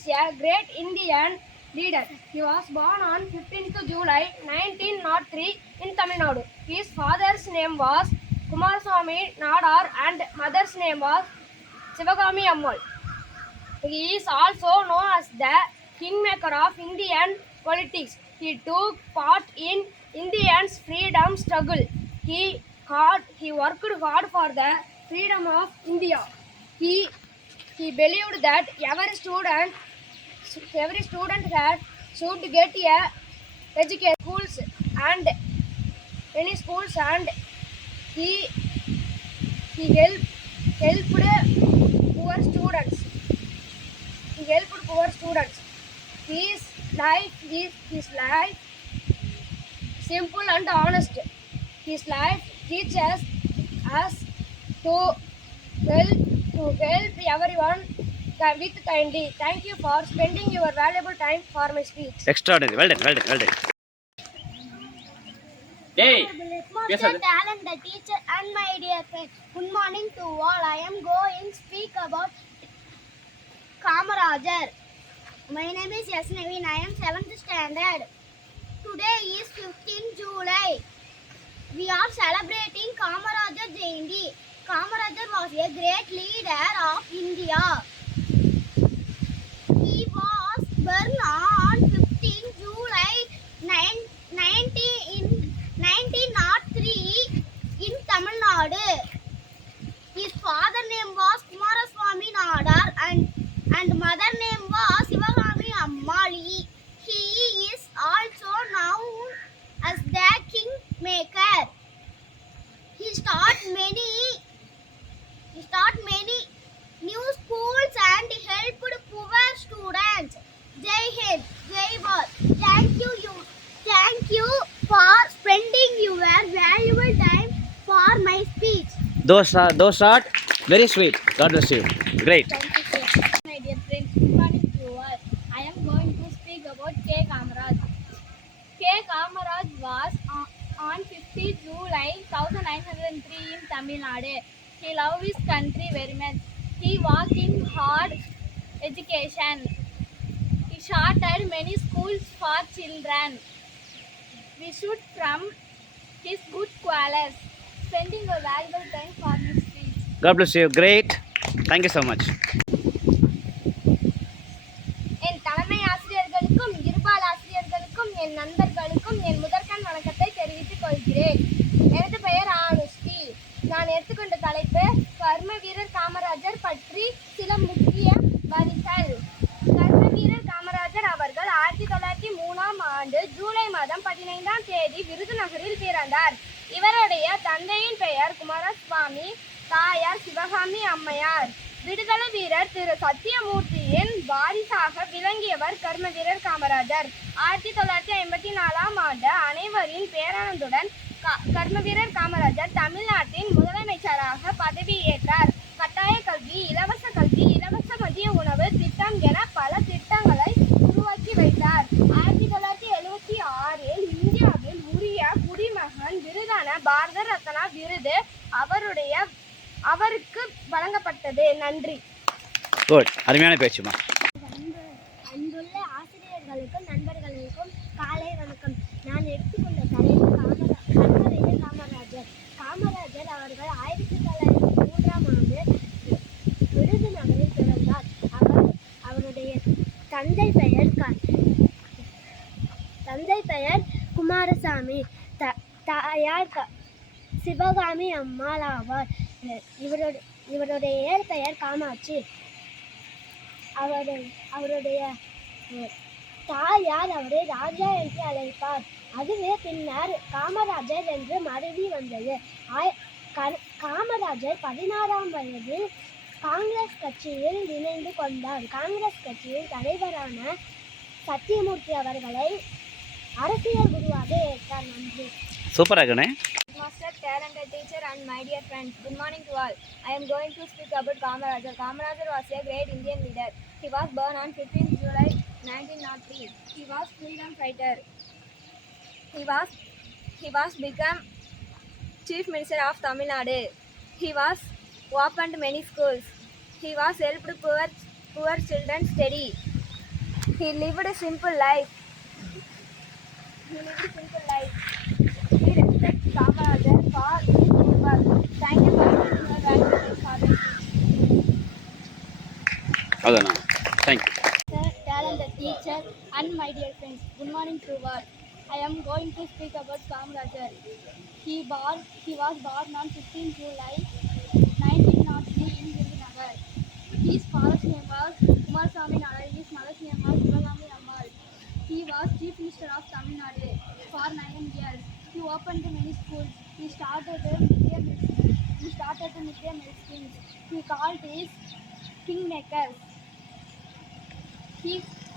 is a great Indian leader. He was born on 15th July 1903 in Tamil Nadu. His father's name was Kumaraswamy Nadar and mother's name was Sivagami Ammal. He is also known as the kingmaker of Indian politics. He took part in Indians' freedom struggle. He worked hard for the freedom of India. He believed that every student should get a education and many schools, and he he helped poor students. He helped poor students. His life simple and honest. His life teaches us to help everyone with kindly. Thank you for spending your valuable time for my speech. Extraordinary. Well done. Hey, Master, talent, the teacher, and my dear friends. Good morning to all. I am going to speak about Kamarajar. My name is Yasnavin. I am 7th standard. Today is 15th July. We are celebrating Kamarajar Jayanti. Kamarajar was a great leader of India. He was born on 15th July 1903 in Tamil Nadu. His father name was Kumaraswamy Nadar and mother name was Sivagami Ammal. He is also known as the kingmaker. He started many new schools and helped poor students. Jai Hind, Jai Bharat. Thank you for spending your valuable time for my speech. those are very sweet. God bless you. Great. Thank you, sir. My dear friends, good morning to all. I am going to speak about K. Kamaraj. K. Kamaraj was on 50 July 1903 in Tamil Nadu. He loved his country very much. He worked in hard education. He started many schools for children. We should from his good qualities. Spending a valuable time for his speech. God bless you. Great. Thank you so much. என் தலைமை ஆசிரியர்களுக்கும் இருபால் ஆசிரியர்களுக்கும் என் நண்பர்களுக்கும் என் முதற்கண் வணக்கத்தை தெரிவித்துக் கொள்கிறேன். எனது பெயர் ஆனுஷ்டி. நான் எடுத்துக்கொண்ட தலைப்பு கர்ம வீரர் காமராஜர் பற்றி சில முக்கிய வரிகள். கர்ம வீரர் காமராஜர் அவர்கள் 1903ஆம் ஆண்டு ஜூலை மாதம் 15ஆம் தேதி விருதுநகரில் பிறந்தார். இவருடைய தந்தையின் பெயர் குமாரசுவாமி, தாயார் சிவகாமி அம்மையார். விடுதலை வீரர் திரு சத்தியமூர்த்தியின் வாரிசாக விளங்கியவர் கர்ம வீரர் காமராஜர். 1954ஆம் ஆண்டு அனைவரின் பேரானந்துடன் கர்ம வீரர் காமராஜர் தமிழ்நாட்டின் முதலமைச்சராக பதவியேற்றார். கட்டாய கல்வி, இலவச கல்வி, இலவச மதிய உணவு திட்டம் என பல திட்டங்களை உருவாக்கி வைத்தார். 1976இல் இந்தியாவில் உரிய குடிமகன் விருதான பாரத ரத்னா விருது அவருக்கு வழங்கப்பட்டது. நன்றி. குட். அருமையான பேச்சுமா. அன்புள்ள ஆசிரியர்களுக்கும் நண்பர்களுக்கும் காலை வணக்கம். நான் எடுத்துக்கொண்ட தலைப்பு கர்மவீரர் காமராஜர். காமராஜர் அவர்கள் 1903ஆம் ஆண்டு விருதுநகரில் பிறந்தார். அவருடைய தந்தை பெயர் குமாரசாமி, தாயார் சிவகாமி அம்மாள் ஆவார். இவருடைய இயற்பெயர் காமாட்சி. அவருடைய தாயார் அவரை ராஜா என்று அழைப்பார். அதுவே பின்னர் காமராஜர் என்று மருவி வந்தது. காமராஜர் 16ஆம் வயதில் காங்கிரஸ் கட்சியில் இணைந்து கொண்டார். காங்கிரஸ் கட்சியின் தலைவரான சத்தியமூர்த்தி அவர்களை அரசியல் குருவாக ஏற்றார். நன்றி. சூப்பராகனே. Master, talented teacher, and my dear friends, good morning to all. I am going to speak about Kamarajar. Kamarajar was a great Indian leader. He was born on 15th July 1903. He was freedom fighter. He was become Chief Minister of Tamil Nadu. He was opened many schools. He was helped poor children study. He lived a simple life. He respects Kamarajar for his good work. Thank you for sharing your valuable father. அதானா thank you. Sir, talented teacher, and my dear friends, good morning to all. I am going to speak about Kamarajar. He was born on 15 July 1903 in Vindinagar. His father's name was Kumarasamy Nadar. His mother's name was Sivagami Ammal. He was Chief Minister of Tamil Nadu for 9 years. He opened many schools. He started the midday meal schemes. He called his kingmakers.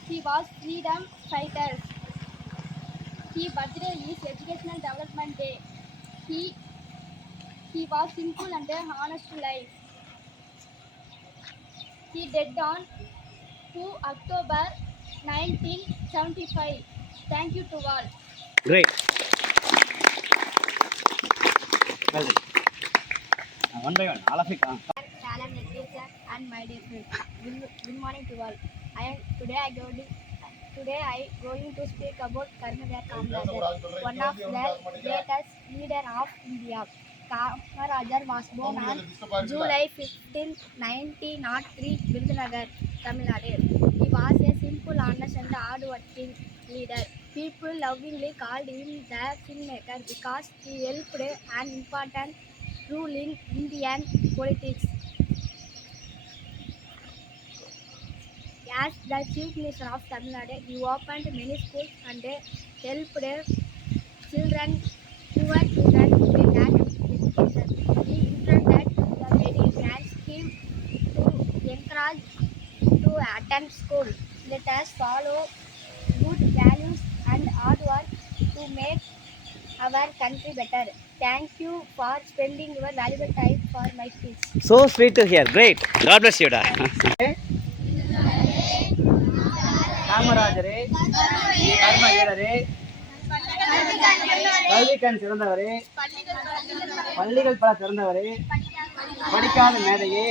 He was freedom fighter. His birthday is Educational Development Day. He was simple and honest life. He died on 2 October 1975. Thank you to all. Great. Well done. One by one, all of it. Talented teacher and my dear friends. Good morning to all. Today I going to speak about Karnaveer Kamarajar, one of the greatest leader of India. Kamarajar was born on July 15, 1903, Vindinagar, Tamil Nadu. He was a simple, honest and hard-working leader. People lovingly called him the kingmaker because he helped an important role in Indian politics. As the Chief Minister of Tamil Nadu, he opened many schools and helped poor children with an education. He introduced the very grand scheme to encourage to attend school. Let us follow good values and hard work to make our country better. Thank you for spending your valuable time for my speech. So sweet to hear. Great. God bless you. காமராஜரே, கர்ம வீரரே, கல்விக்கண் சிறந்தவரே, பள்ளிகள் பல திறந்தவரே, படிக்காத மேதையே,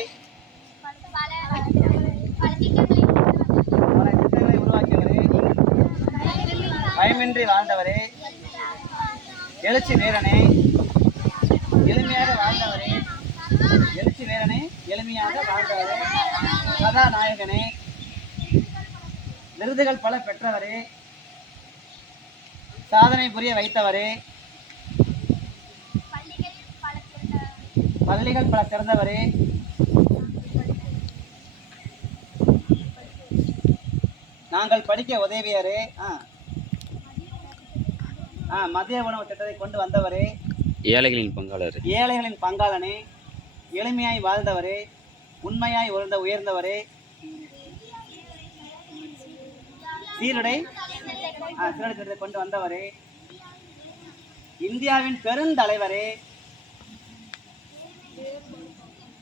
பல திட்டங்களை உருவாக்கியவரே, பயமின்றி வாழ்ந்தவரே, எழுச்சி வீரனே, எளிமையாக வாழ்ந்தவரே, கதாநாயகனே, விருதுகள் பல பெற்றவரே, சாதனை புரிய வைத்தவரே, பள்ளிகள் பல திறந்தவரே, நாங்கள் படிக்க உதவியரே, மதிய உணவு திட்டத்தை கொண்டு வந்தவரே, ஏழைகளின் பங்காளனே, எளிமையாய் வாழ்ந்தவரே, உண்மையாய் உயர்ந்தவரே, சீருடை திட்டத்தை கொண்டு வந்தவரே, இந்தியாவின் பெருந்தலைவரே,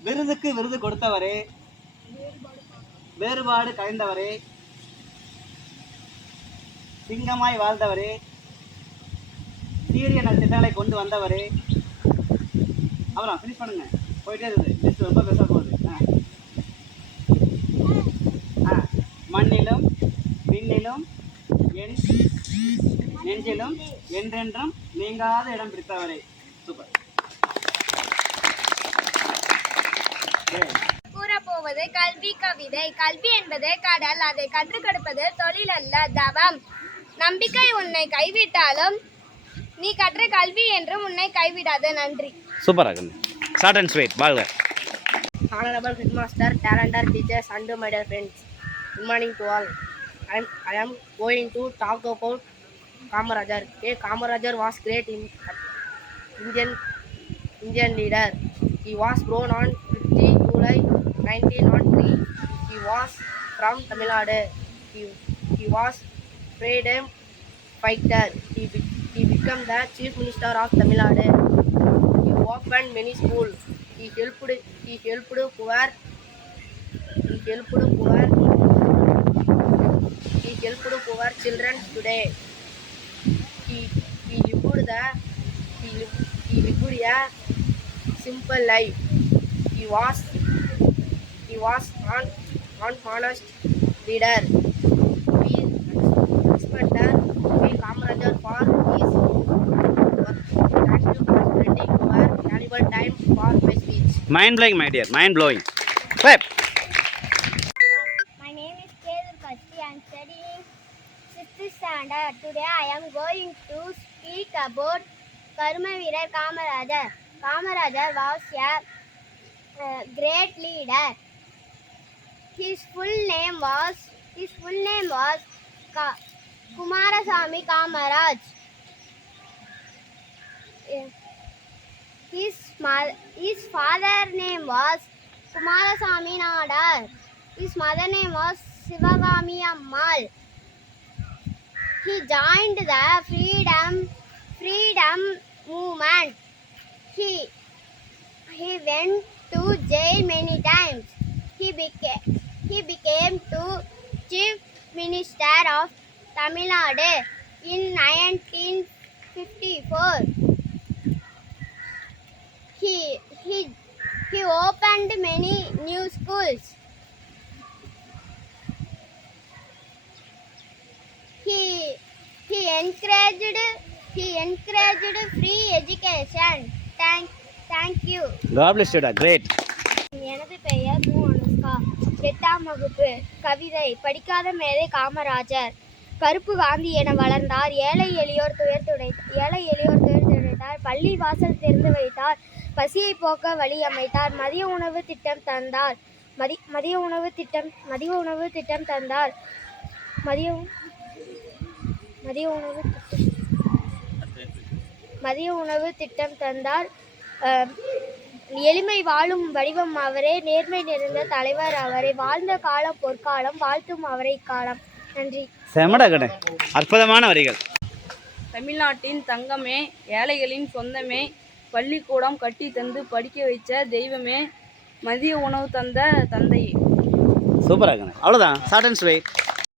விருதுக்கு விருது கொடுத்தவரே, வேறுபாடு கலைந்தவரே, சிங்கமாய் வாழ்ந்தவரே, சீரிய திட்டங்களை கொண்டு வந்தவரே. அப்புறம் ஃபினிஷ் பண்ணுங்க, போயிட்டே இருக்குது, லிஸ்ட் ரொம்ப பேச போகுது. மண்ணிலும் விண்ணிலும் நெஞ்சிலும் என்றென்றும் நீங்காத இடம் பிடித்தவரே. சூப்பர். கூறப்போவது கல்வி கவிதை. கல்வி என்பது கடல், அதை கற்றுக் கொடுப்பது தொழில் அல்ல, தவம். நம்பிக்கை உன்னை கைவிட்டாலும் நீ கற்ற கல்வி என்றும் உன்னை கைவிடாது. நன்றி. சூப்பராக ஷார்ட் அண்ட் ஸ்வீட். வாழ்க. Honorable Headmaster, talented teachers and my dear friends, good morning to all. I am going to talk about Kamarajar. Kamarajar was great Indian leader. He was born on 15 July 1903. He was from Tamil Nadu. He was freedom fighter. He became the Chief Minister of Tamil Nadu. He opened many schools. He helped poor children today. He lived a simple life. He was an honest leader. Mind blowing my dear, mind blowing. Clap. My name is Kedur Kasti. I am studying 6th standard. Today I am going to speak about Karma Veerar Kamarajar. Kamarajar was a great leader. His full name was Kumarasamy Kamaraj. His father name was Kumarasamy Nadar. His mother name was Sivagami Ammal. He joined the freedom movement. He went to jail many times. He became to chief minister of Tamil Nadu in 1954. He opened many new schools. He encouraged free education. Thank you. God bless you, great. எனது பெயர் மு அனுஷ்கா. 8ஆம் வகுப்பு. கவிதை. படிக்காத மேதை காமராஜர். கருப்பு காந்தி என வளர்ந்தார். ஏழை எளியோர் துயர் துடைத்தார். பள்ளி வாசல் திறந்து வைத்தார். பசியை போக்க வழி அமைத்தார். மதிய உணவு திட்டம் தந்தார். மதிய உணவு திட்டம் தந்தார். மதிய உணவு திட்டம் தந்தார். எளிமை வாழும் வடிவம் அவரே. நேர்மை நிறைந்த தலைவர் அவரே. வாழ்ந்த காலம் பொற்காலம். வாழ்த்தும் அவரை காலம். நன்றி. செமடா கண்ணே, அற்புதமான வரிகள். தமிழ்நாட்டின் தங்கமே, ஏழைகளின் சொந்தமே, பள்ளிக்கூடம் கட்டி தந்து படிக்க வைச்ச தெய்வமே, மதிய உணவு தந்த தந்தையே. சூப்பராக கண்ணே, அவ்வளோதான். Short and sweet.